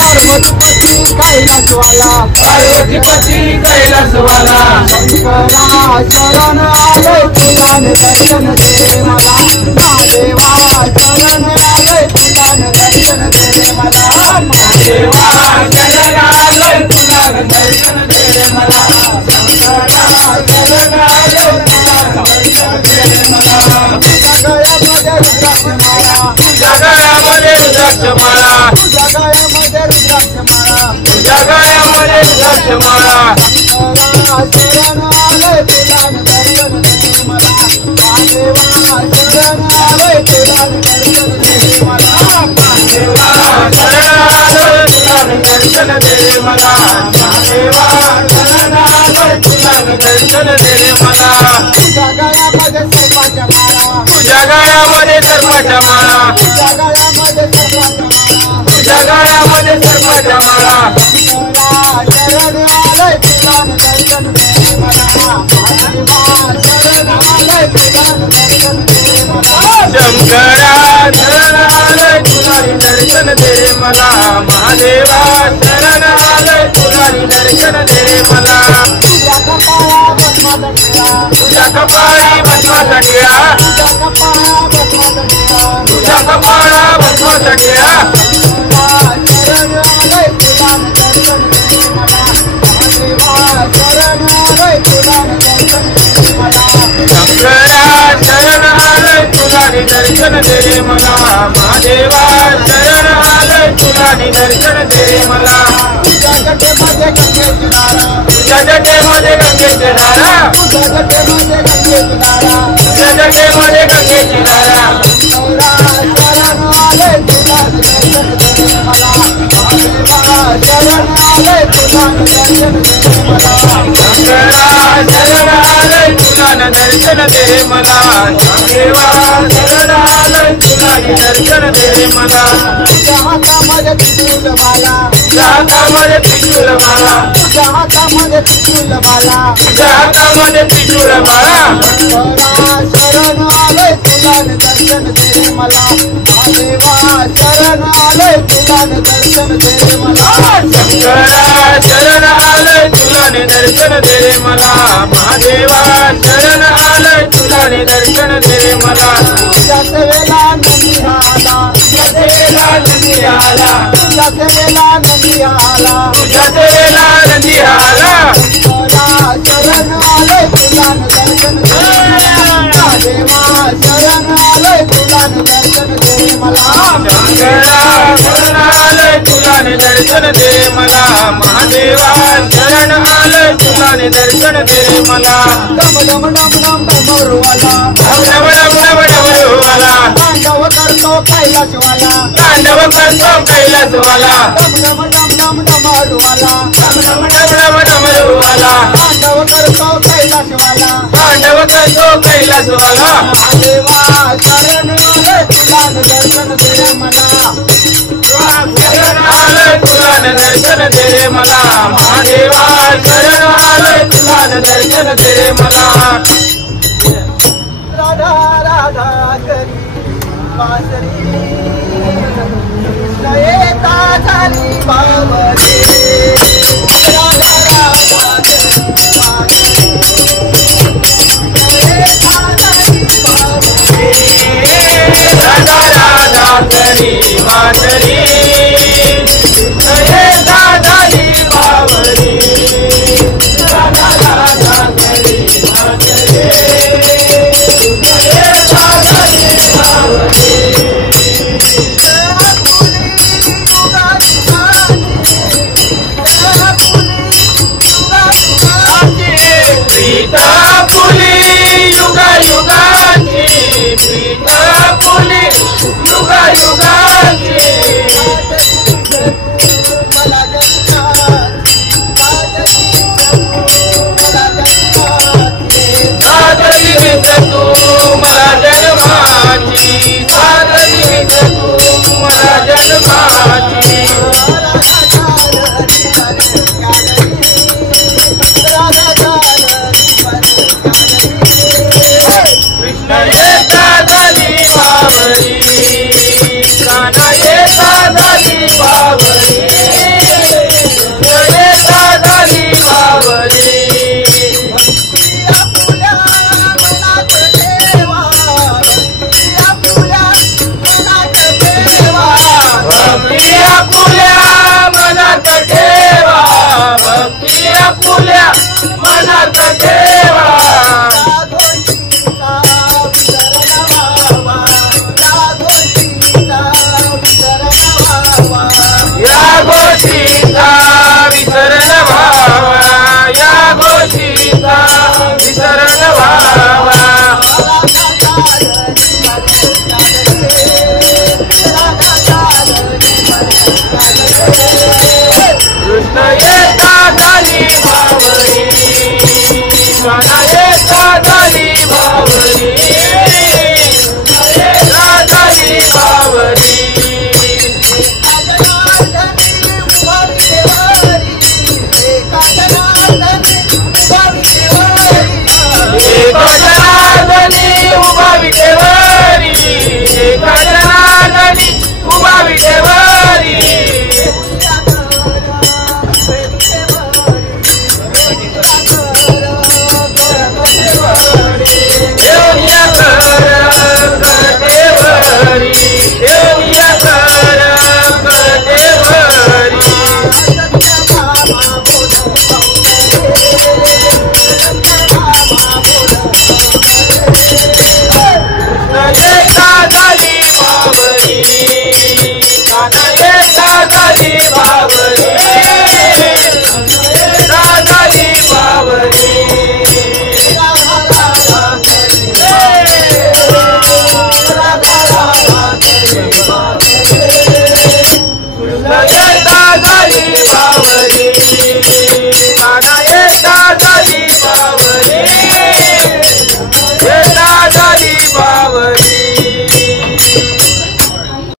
पार्वतीपती कैलासवाला पार्वतीपती कैलासवाला शंकरा शरण आले तुला दर्शन दे मला महादेवा शरण आले तुला दर्शन दे मला महादेवा शरण आले तुला दर्शन दे मला शंकरा शरण आले तुला दर्शन दे मला तुझ्या गळ्यामध्ये रुद्राक्ष माळा तुझ्या गळ्यामध्ये रुद्राक्ष माळा तुझ्या गळ्यामध्ये रुद्राक्ष माळा तुझ्या गळ्यामध्ये रुद्राक्ष माळा शरण आले तुला दर्शन दे मला महादेवा शरण आले तुला दर्शन दे मला महादेवा शरण आले तुला दर्शन दे मला महादेवा शरण आले तुला दर्शन दे मला तुझ्या गळ्यामध्ये सर्पाच्या माळा तुझ्या गळ्यामध्ये सर्पाच्या माळा तुझ्या गळ्यामध्ये सर्पाच्या माळा तुझ्या गळ्यामध्ये सर्पाच्या माळा शरण आले तुला दर्शन दे मला महादेवा शरण आले तुला दर्शन दे मला शंकरा शरण आले तुला दर्शन दे मला महादेवा शरण आले तुला दर्शन दे मला तुझ्या कपाळा भस्माचा टिळा तुझ्या कपाळी भस्माचा टिळा तुझ्या कपाळा भस्माचा टिळा तुझ्या कपाळा भस्माचा टिळा महादेवा शरण आले तुला दर्शन दे मला तुझ्या जटेमध्ये गंगेची धारा तुझ्या जटेमध्ये गंगेची धारा तुझ्या जटेमध्ये गंगेची धारा तुझ्या जटेमध्ये गंगेची धारा शरण आले तुला दर्शन दे मला महादेवा शरण आले तुला दर्शन दे मला शंकरा शरण आले तुला दर्शन दे मला महादेवा शरण आले तुला दर्शन दे मला तुझ्या हातामध्ये त्रिशूल माला तुझ्या हातामध्ये त्रिशूल माळा तुझ्या हातामध्ये त्रिशूल माला तुझ्या हातामध्ये त्रिशूल माळा शरण आले तुला दर्शन दे मला महादेवा शरण आले तुला दर्शन दे मला शंकरा शरण आले तुला दर्शन दे मला महादेवा शरण आले तुला दर्शन दे मला तुझ्या सेवेला नंदी आला तुझ्या सेवेला नंदी आला तुझ्या सेवेला नंदी आला तुझ्या सेवेला नंदी आला शरण आले तुला दर्शन दे महादेवा शरण आले तुला दर्शन दे मला शंकरा शरण आले तुला दर्शन दे मला महादेवा शरण आले तुला दर्शन दे मला डम डम डम डम डमरुवाला डम डम डम डमरुवाला तांडव करतो कैलासवाला तांडव करतो कैलासवाला डम डम डम डम डमरुवाला डम डम डम डमरुवाला तांडव करतो कैलासवाला तांडव करतो कैलासवाला महादेवा शरण आले तुला दर्शन दे मला शरण आले तुला दर्शन दे मला महादेवा शरण आले तुला दर्शन दे मला राधा राधा करी बासरी कृष्ण येता झाली बावरी राधा राधा करी बासरी येता झाली बावरी राधा राधा करी मातरी हे दादाली बावरी राधा राधा करी मातरी हे दादाली बावरी प्रीता फुली युगा युगाची प्रीता फुली युगा युगाची मनात ठेव